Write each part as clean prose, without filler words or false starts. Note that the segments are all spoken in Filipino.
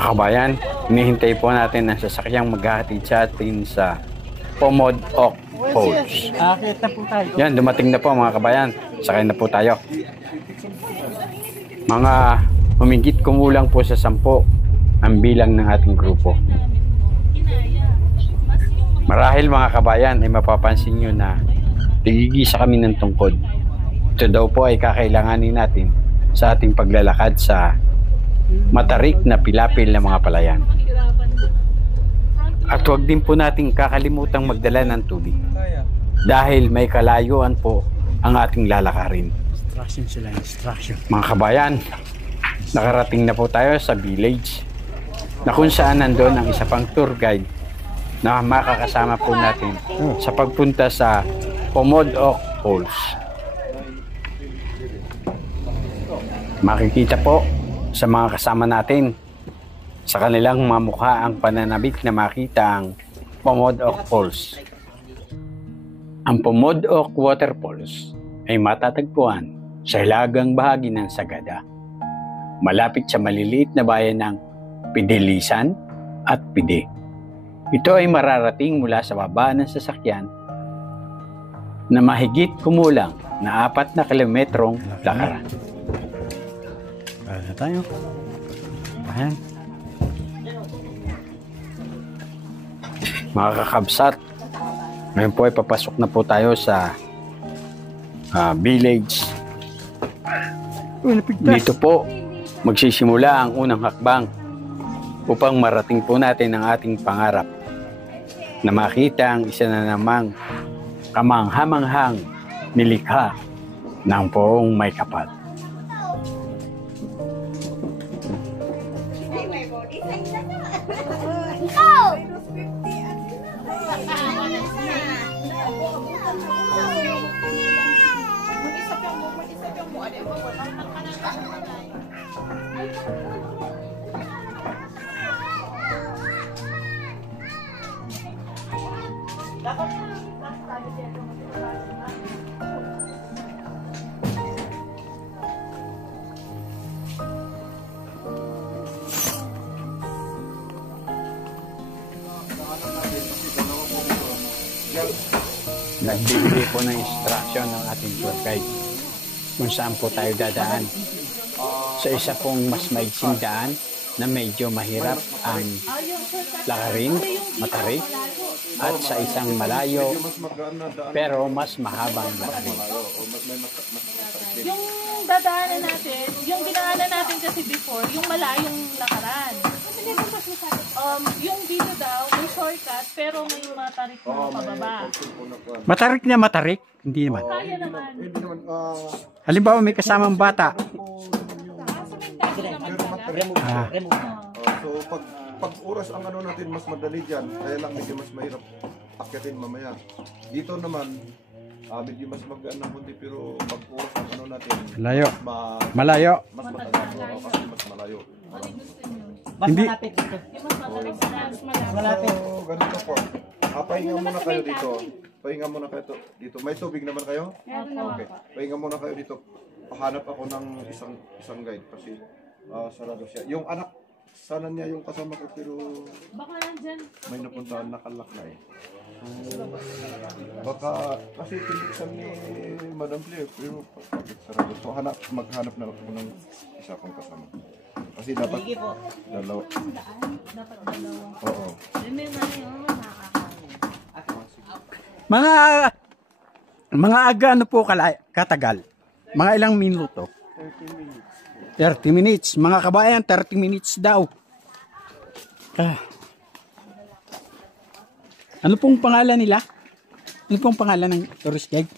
Mga kabayan, hinihintay po natin ang sasakyang maghahatid sa atin sa Pomod Oak Falls. Akit na po tayo. Yan, dumating na po mga kabayan. Sakay na po tayo. Mga humigit kumulang po sa 10 ang bilang ng ating grupo. Marahil mga kabayan ay mapapansin nyo na tigigisa kami ng tungkod. Ito daw po ay kakailanganin natin sa ating paglalakad sa matarik na pilapil na mga palayan. At huwag din po nating kakalimutang magdala ng tubig dahil may kalayuan po ang ating lalakarin. Instruction sila, instruction. Mga kabayan, nakarating na po tayo sa village na kung saan nandun ang isa pang tour guide na makakasama po natin sa pagpunta sa Pomod Oak Falls. Makikita po sa mga kasama natin sa kanilang mga mukha ang pananabik na makita ang Pomod Oak Falls. Ang Pomod Oak Waterfalls ay matatagpuan sa hilagang bahagi ng Sagada, malapit sa maliliit na bayan ng Pidelisan at Pide. Ito ay mararating mula sa baba ng sasakyan na mahigit kumulang na 4 na kilometrong lakaran. Para na tayo. Ayan. Mga kakabsat, ngayon po ay papasok na po tayo sa village. Dito po magsisimula ang unang hakbang upang marating po natin ang ating pangarap na makita ang isa na namang kamanghamanghang nilikha ng Poong May Kapal. Nagbibigay po ng instruction ng ating tour guide kung saan po tayo dadaan. Sa isa pong mas maigsing daan na medyo mahirap ang lakarin, matarik, at sa isang malayo pero mas mahabang lakarin. Yung dadaanan natin, yung dinaanan natin kasi before, yung malayong lakaran. Yung dito daw, may shortcut, pero may matarik na pababa. Matarik na matarik? Hindi naman. Kaya naman. Halimbawa may kasamang bata. So pag oras ang ano natin mas madali diyan, kaya lang medyo mas mahirap akyatin mamaya. Dito naman medyo mas magaan ng konti pero pag oras ang ano natin Malayo. Malayo. mas matagal kasi mas malayo. Hindi. So ganito po. Pahinga muna kayo dito. Pahinga muna kayo dito. May tubig naman kayo? Okay. Pahinga muna kayo dito. Pahanap ako ng isang guide kasi sarado siya. Yung anak, sana niya yung kasama ko pero Baka nandyan. may napuntahan nakalak na eh. Baka kasi pinigsan ni Madam Claire pero bakit sarado. So maghanap na ako ng isa kong kasama. Kasi dapat dalawa. Dapat dalawa. Oo. Mga agano po katagal? Mga ilang minuto? 30 minutes. Mga kabayan, 30 minutes daw. Ano pong pangalan nila? Ano pong pangalan ng tourist guide?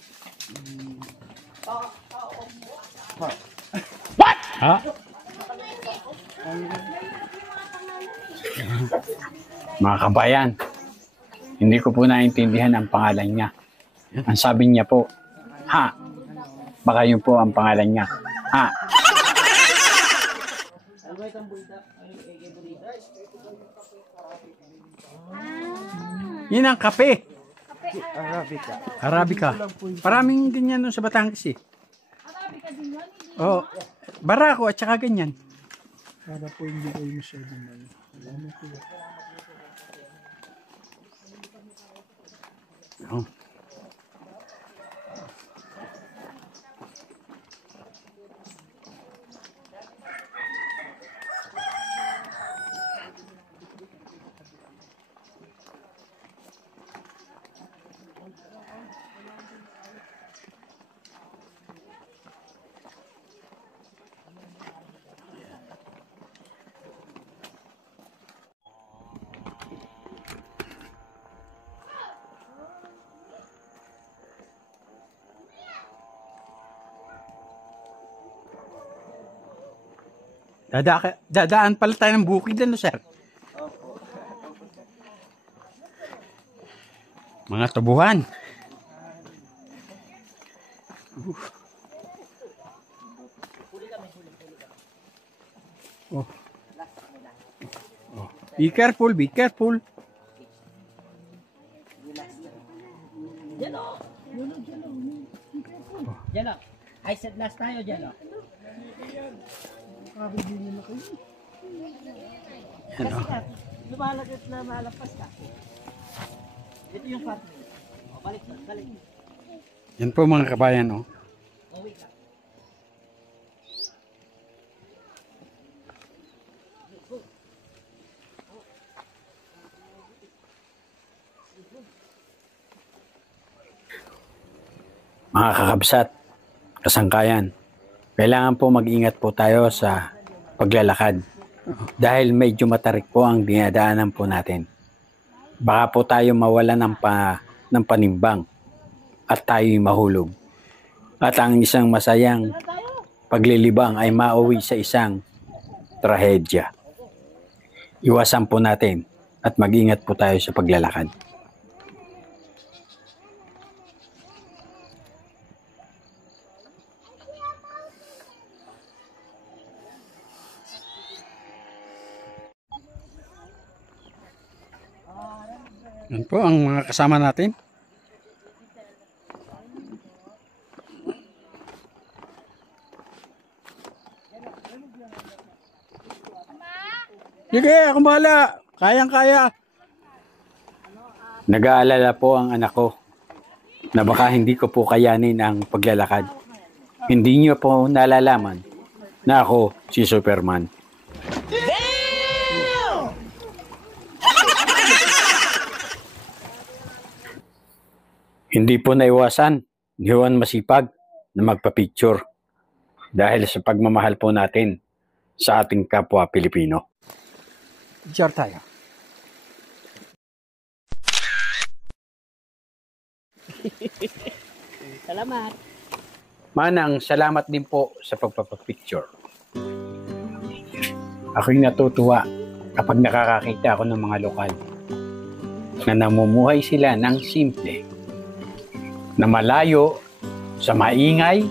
What? Ha? Mga kabayan, hindi ko po naintindihan ang pangalan niya. Ang sabi niya po, ha. Baka yun po ang pangalan niya. Ha. Yan ang kape. Arabica. Maraming ganyan nun sa Batangas eh. Arabica din yun? Oh, barako at saka ganyan. Para po hindi kayo masyadong ano. Alam mo po. Oh. Dadaan pala tayo ng bukid ano, sir? Mga tubuhan. Oh. Oh. Be careful, be careful. Jalo, I said last tayo, Jalo. Ano? Lumalagat na malapas ka. Ito yung pathway. O, balik. Yan po mga kabayan, oh. O, wait lang. Mga kakabsat, kasangkayan, kailangan po mag-ingat po tayo sa paglalakad dahil medyo matarik po ang dinadaanan po natin. Baka po tayo mawala ng panimbang at tayo'y mahulog. At ang isang masayang paglilibang ay mauwi sa isang trahedya. Iwasan po natin at mag-ingat po tayo sa paglalakad. Yan po ang mga kasama natin. Sige, ako bahala. Kayang-kaya. Nag-aalala po ang anak ko na baka hindi ko po kayanin ang paglalakad. Hindi niyo po nalalaman na ako si Superman. Hindi po naiwasan ni Juan Masipag na magpa-picture dahil sa pagmamahal po natin sa ating kapwa Pilipino. Picture tayo. Salamat. Manang, salamat din po sa pagpapapicture. Ako'y natutuwa kapag nakakakita ako ng mga lokal na namumuhay sila ng simple, na malayo sa maingay,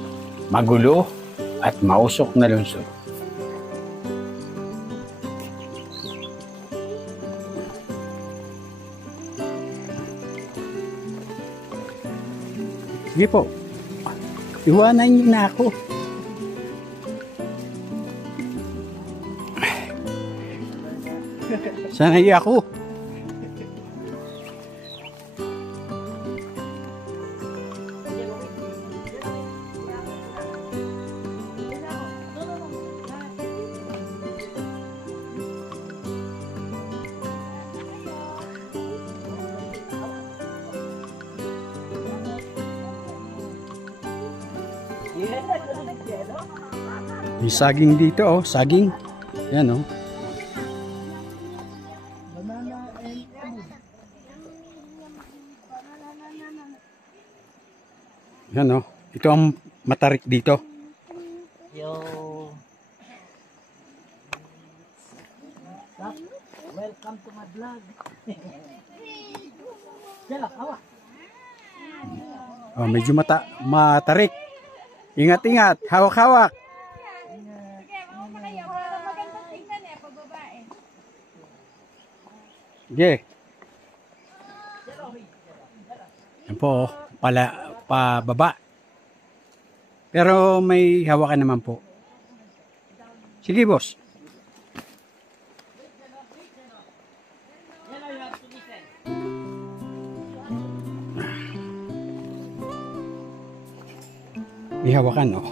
magulo at mausok na lungsod. Sige po. Iwanan niyo na ako. Sanay ako. May saging dito, oh. Saging. Yan, oh. Yan, oh. Ito ang matarik dito. Yo. Welcome to my vlog. Jalo, hawa. Oh, medyo matarik. Ingat-ingat. Hawak-hawak. Sige. Yan po, oh. Pababa. Pero may hawakan naman po. Sige, boss. May hawakan, oh.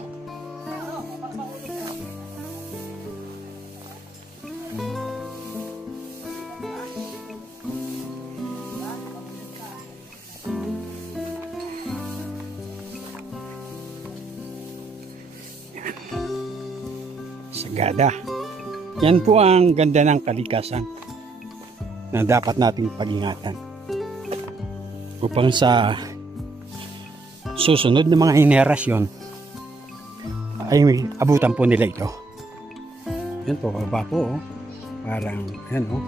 Sagada. Yan po ang ganda ng kalikasan na dapat nating pag-ingatan upang sa susunod na mga henerasyon ay abutan po nila ito. Yan po, baba po, oh. Parang, yan, oh.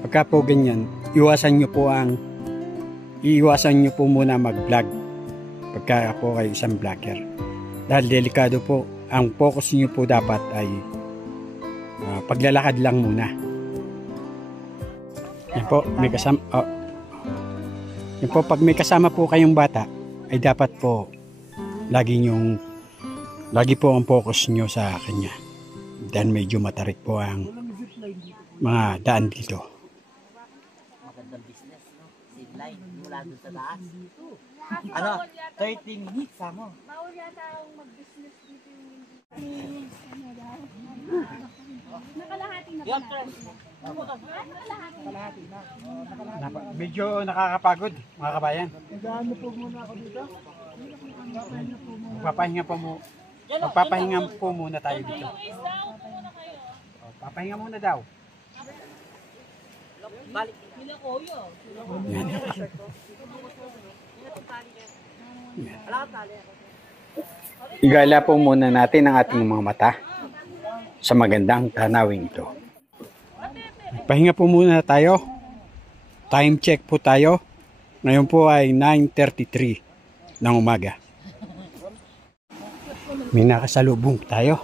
Pagka po ganyan, iwasan nyo po muna mag-vlog pagka po kayo isang vlogger. Dahil delikado po, ang focus nyo po dapat ay paglalakad lang muna. Yan po, may kasama, yan po, pag may kasama po kayong bata, ay dapat po lagi po ang focus nyo sa kanya. Dahil medyo matarik po ang mga daan dito. Magandang business, no? Zip line, mula doon sa taas. Ano? 30 minutes, mo. Bawal yata akong mag-business dito yung nakalahati na pala. Medyo nakakapagod, mga kabayan. Nag-ano po muna ako dito? Magpapahinga po muna tayo dito. Papahinga muna daw. Balik. Igala po muna natin ang ating mga mata sa magandang tanawin ito. Pahinga po muna tayo. Time check po tayo. Ngayon po ay 9:33 ng umaga. May nakasalubong tayo.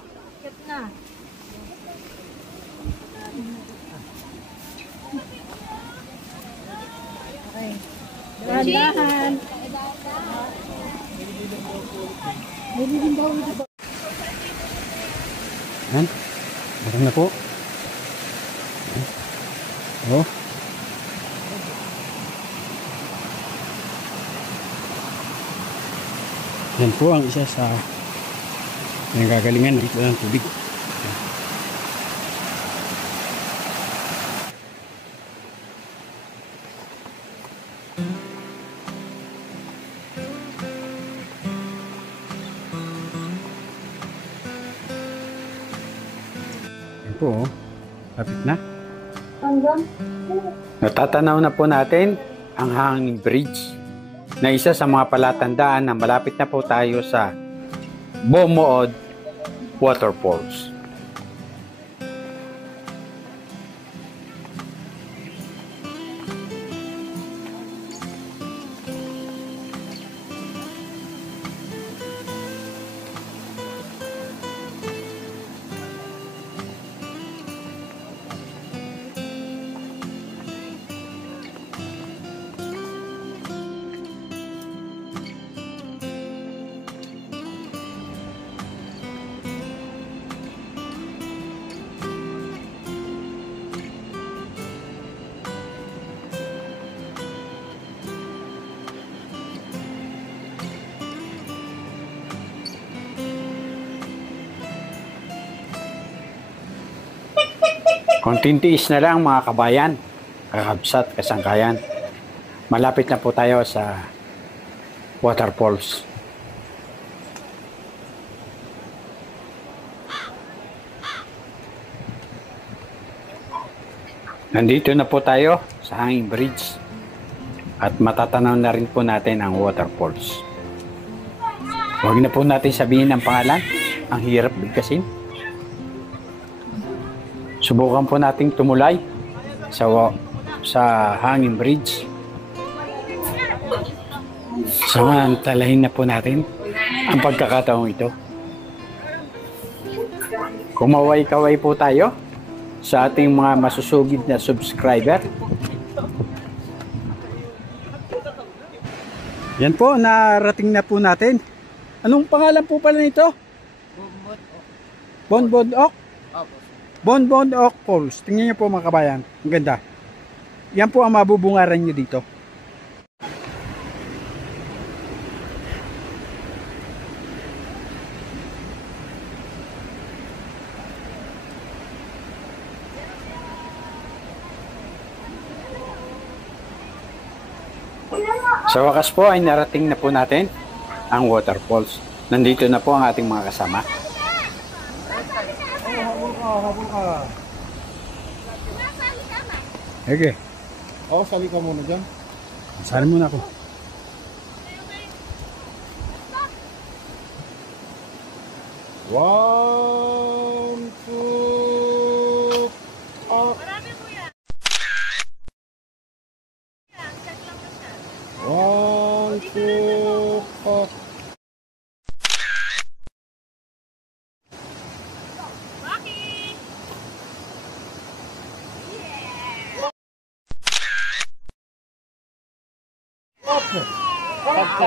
Dahan-dahan. Yan. Meron na po. Oh. Yan po ang isa sa nagagalingan ng tubig. Yan po, oh. Lapit na. Natatanaw na po natin ang hanging bridge na isa sa mga palatandaan na malapit na po tayo sa Bomood Waterfalls. Konting tiis na lang mga kabayan, kakabsat, kasangkayan. Malapit na po tayo sa waterfalls. Nandito na po tayo sa hanging bridge at matatanaw na rin po natin ang waterfalls. Huwag na po natin sabihin ang pangalan, ang hirap bigkasin. Subukan po nating tumulay sa hanging bridge. Samantalahin na po natin ang pagkakataong ito. Kumaway-kaway po tayo sa ating mga masusugid na subscriber. Yan po, narating na po natin. Anong pangalan po pala nito? Bonbon-ok? Bonbon-ok Falls. Tingnan niyo po mga kabayan. Ang ganda. Yan po ang mabubungaran nyo dito. Sa wakas po ay narating na po natin ang waterfalls. Nandito na po ang ating mga kasama. Habol ka. Okay. Sali ka muna dyan. Sali muna ako. One, two, one, two,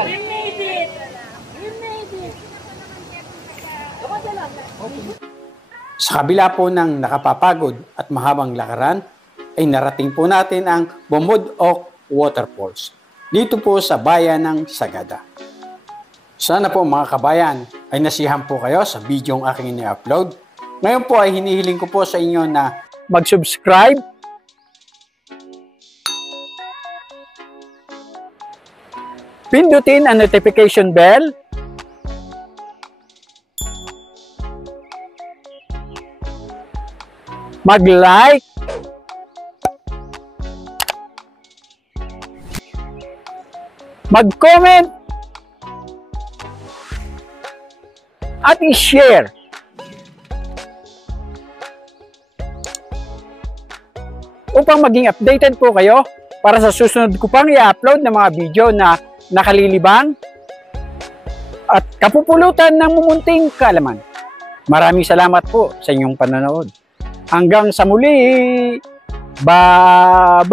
We made it! We made it! Sa kabila po ng nakapapagod at mahabang lakaran, ay narating po natin ang Bumudok Waterfalls dito po sa bayan ng Sagada. Sana po mga kabayan ay nasiyahan po kayo sa video ang aking ini-upload. Ngayon po ay hinihiling ko po sa inyo na mag-subscribe, pindutin ang notification bell, mag-like, mag-comment, at i-share. Upang maging updated po kayo para sa susunod ko pang i-upload na mga video na nakalilibang at kapupulutan ng mumunting kaalaman. Maraming salamat po sa inyong panonood. Hanggang sa muli! Bye-bye!